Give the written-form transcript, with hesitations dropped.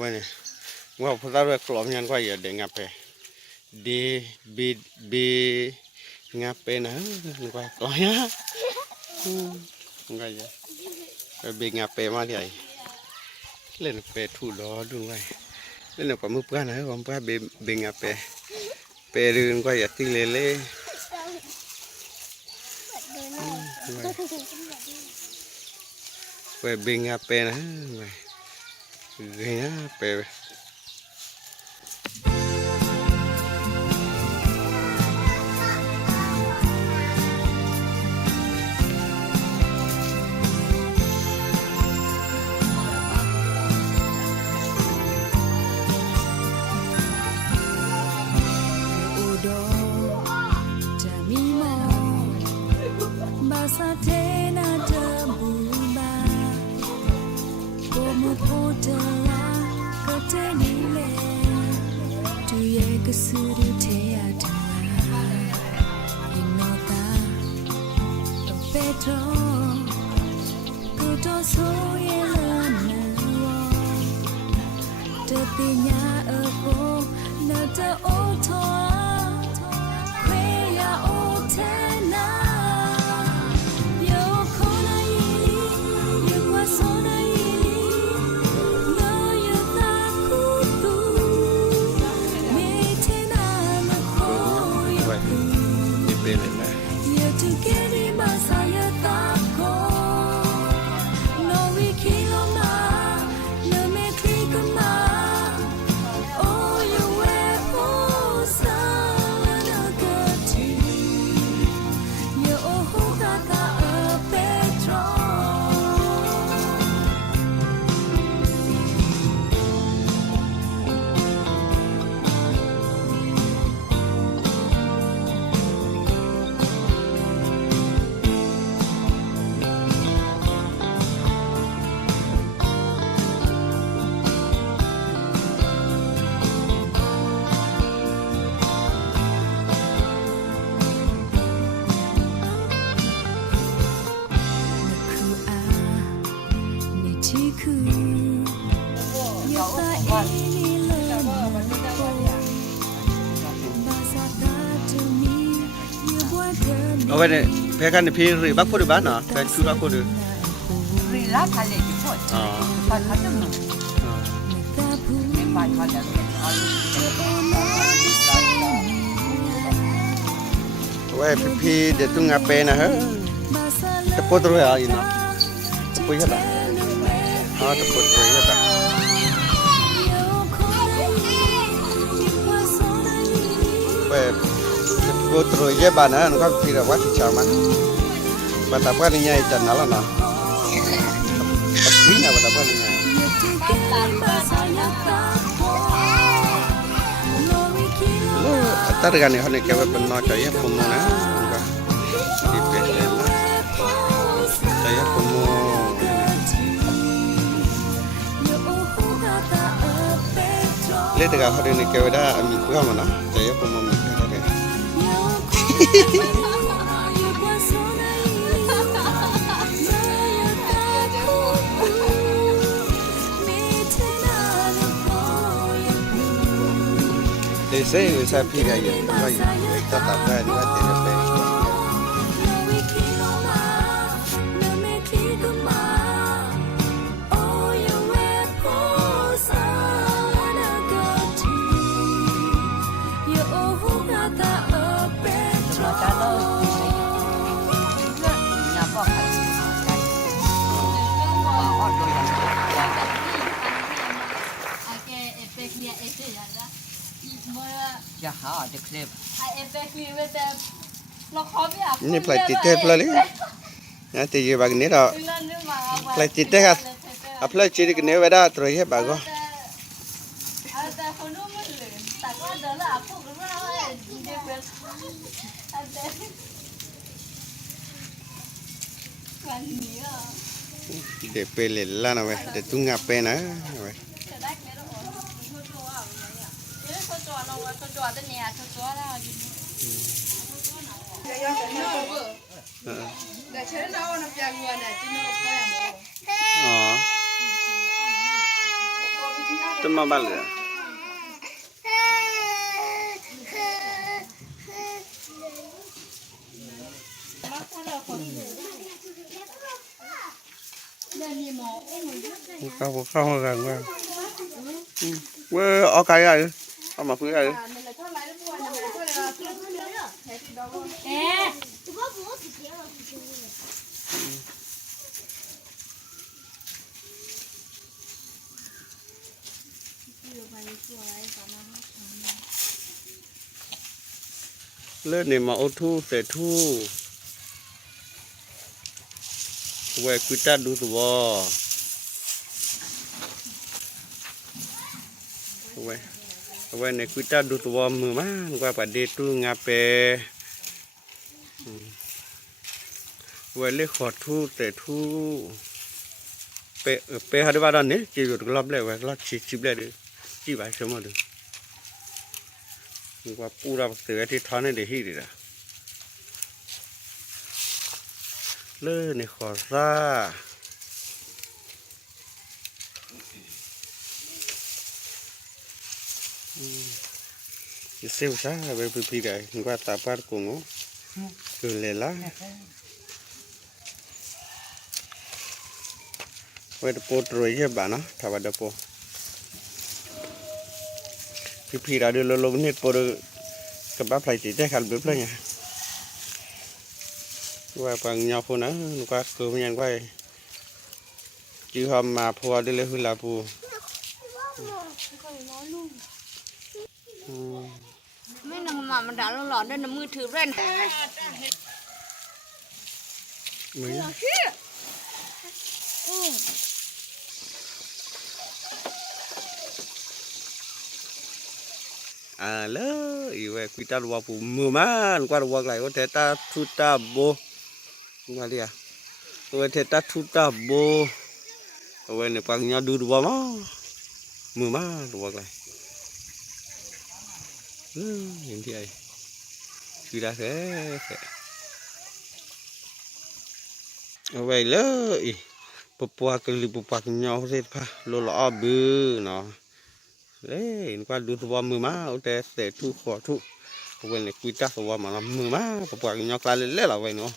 วันนี้ว่าพอตาด้วยกลอมยันก็อย่าเด้งงับไปดีบีงับไปนะก็กลอยนะก็อย่าบีงับไปมาใหญ่เล่นไปถูล้อดูไว้เล่นกับมือเพื่อนนะกับเพื่อนบีงับไปเรื่องก็อย่าติ้งเล่ไปบีงับไปนะเงี้ยไปก็สุดเทียดมาอินโนตาต้องเปโตรก็ต้องโซเยลนัวเธอเป็นยาโบน่าจะโอทอเคียโอเทนา เอาไว้เนี่ยเพื่อกันในพี่หรือบักพูดบ้านเนาะแต่ชุดบักพูดหรือ라달래주고 다 가졌노 내 말 가졌네ไว้พี่เดี๋ยวตุ้งอาเปนะฮะตะโพดรวยอ่ะอีน่ะตะโพดยังไงตะโพดรวยยังไงไว้ตะโพดรวยเยอะบ้านนะนึกว่าพี่เราวัดที่ชาวมันบัดว่านี่ไงจันนั่นละเนาะนี่นะบัดว่านี่ไงตัดกันนี่เขาเนี่ยแกว่าเป็นนอใจยับปมนะดีเป็นเลยนะใจยับปมเล่นแต่กับเขาเนี่ยแกว่าได้มีเพื่อนมานะใจยับปมมีแค่ไหนเซ่ใส่พี่ได้ยังก็อยู่ตัดตัดได้ด้วยเดี๋ยวไปอย่าหาจะเคลมนี่ปลายติดเทปเลยนะตีอยู่บางนี้เราปลายติดเทปครับอัพเลยชีดิกเนื้อไว้ได้ตัวเหี้ยบางก็เดี๋ยวไปเล่นล่านะเว้ยเดี๋ยวตุ้งงับไปนะเว้ยอ๋อ ต้นมาบ้านเลยเข้ากันว่าเว้ยเอาไก่อะไรเอามาพื้นอะไรเลื่อนเนี่ยมาโอทูเตทูเว้ยคุยตัดดูตัวเว้ยเนี่ยคุยตัดดูตัวมือมันกว่าประเดี๋ยวตู้งาเปเว้ยเล็กขอทูเตทูเปหาได้บ้านนี้จีบอยู่รอบเลยเว้ยรอบชิบเลยดิจีบไปเสมอดิว่าปูราเสือที่ท้อนให้เดี๋ยวฮีดิละเลื่อนเนี่ยขอซ่าเซลซ่าไปปีกไอ้กว่าตาปาร์กุ้งคือเลยล่ะไว้ตะโพตรวยเยอะบ้านะถ้าว่าตะโพปีเราเดินลงนี่โพดกับบ้าไฟจีได้ขันบึ้บเลยไงว่าปังยาวพูนะนุกว่าคือมันยังไงจีฮอมมาพัวได้เลยหุ่นลาปูไม่นางมามันด่าหลอนๆด้วยน้ำมือถือเล่นมือเลยอีเว้ยคุยตาลัวปูมือมันกว่าลัวไกลว่าเทตาทุตาโบงาเดียว่าเทตาทุตาโบเว้ยเนี่ยปังยาดูลัวมั้งมือมันลัวไกลเห็นที่ไอ้คุยได้แค่เอาไว้เลยปัวกลิปัวกยาวเสร็จพะโลลอบือเนาะเลยกว่าดูตัวมือมาเอาแต่ทุกขอทุกเว้ยเนี่ยคุยจ้าตัวมามือมาปัวกยาวกลายเลยล่ะเว้ยเนาะ